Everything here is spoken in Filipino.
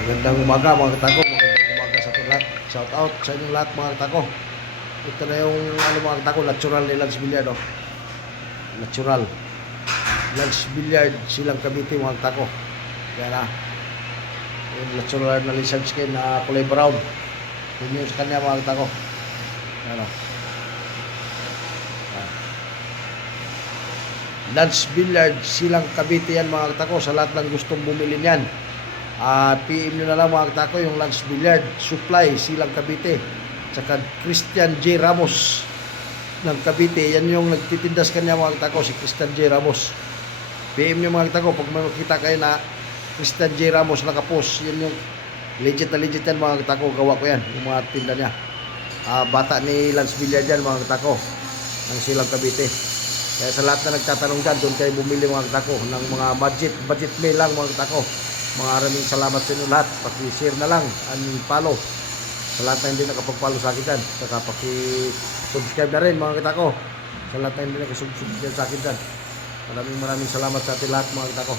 Magandang umaga mga katako, magandang umaga sa ating lahat. Shout out sa inyong lahat mga katako. Ito na yung mga katako, natural ni Lance Villard. Oh. Natural. Lance Villard, silang Cavite mga katako. Kaya na, yung natural na lizard skin na kulay brown. Yun yung sa kanya mga katako. Ano? Lance Villard, silang Cavite yan mga katako. Sa lahat ng gustong bumili niyan. PM nyo na lang mga katako yung Lance Villard Supply, silang Cavite. Tsaka Christian J. Ramos ng Cavite. Yan yung nagtitindas kanya mga katako, si Christian J. Ramos. PM nyo mga katako pag may makita kayo na Christian J. Ramos nakapost. Yan yung legit na legit yan mga katako. Gawa ko yan, yung mga tinda niya. Bata ni Lance Villard yan mga katako ng silang Cavite. Kaya sa lahat na nagtatanong dyan, doon kayo bumili mga katako ng mga budget meal lang mga katako. Maraming salamat sa inyo lahat. Paki-share na lang and follow sa lahat na hindi nakapag-follow sa akin dyan. Saka paki-subscribe na rin mga katako sa lahat na hindi nakasubscribe sa akin dyan. Maraming salamat sa ating lahat mga katako.